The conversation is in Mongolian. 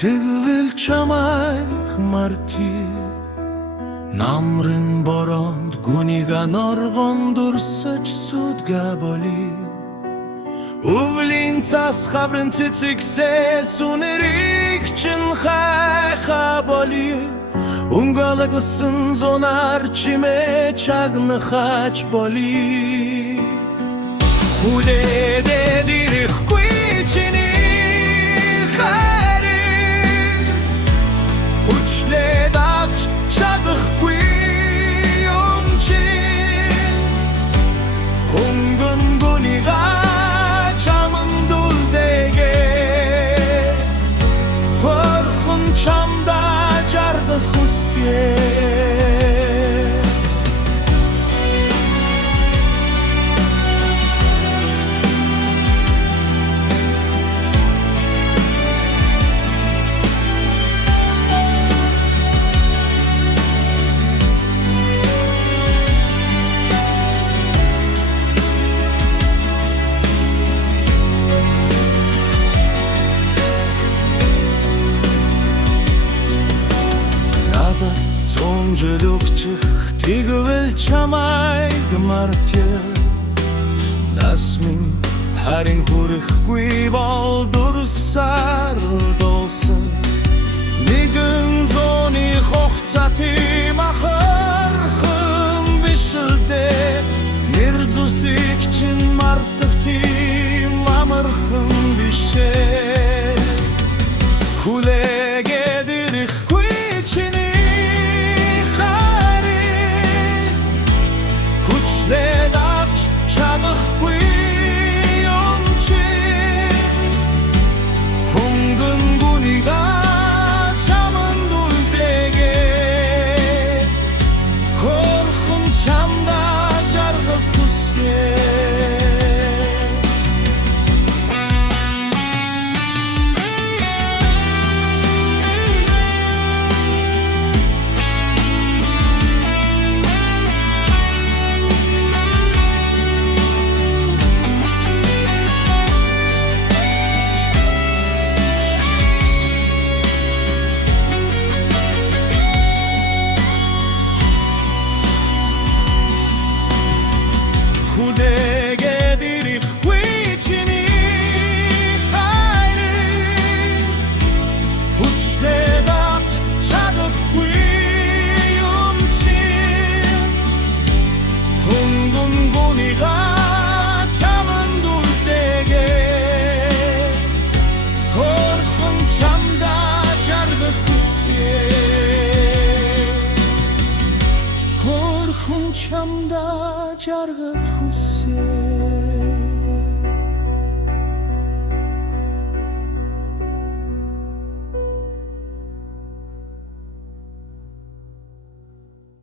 тэгвэл чамайг марти намрын боронд гүнига норгон дурсаж судга боли өвлийн цас хаврын цэцэгсээ сүнэрийг чин хайха боли унгалагсан зонар чимээ чагнахач боли хүлээдэ дирэхгүй чиний хайрыг хүчлээд авч чадахгүй юм чи хөнгөн гүнига Çamda cargı husye Жөлөгчих тэгвэл чамайг мартя насмин харин хүрэхгүй бол дурсаар дуусан нэгэн зооны хугацаатай махархан бишэлдэ нэр зүсийг чин мартах тийм амархан бишээ хүлээгээ дирэхгүй чиний Let out чадахгүй юм чи хөнгөн гүнига чамд үлдээгээ хорхон чамда жаргах хүсье Хүлээгээ дирэхгүй чиний хайрыг хүчлээд авч чадахгүй юм чи хөнгөн гүнига чамд үлдээгээ хорхон чамда жаргах хүсье хорхон чамда жаргах хүсье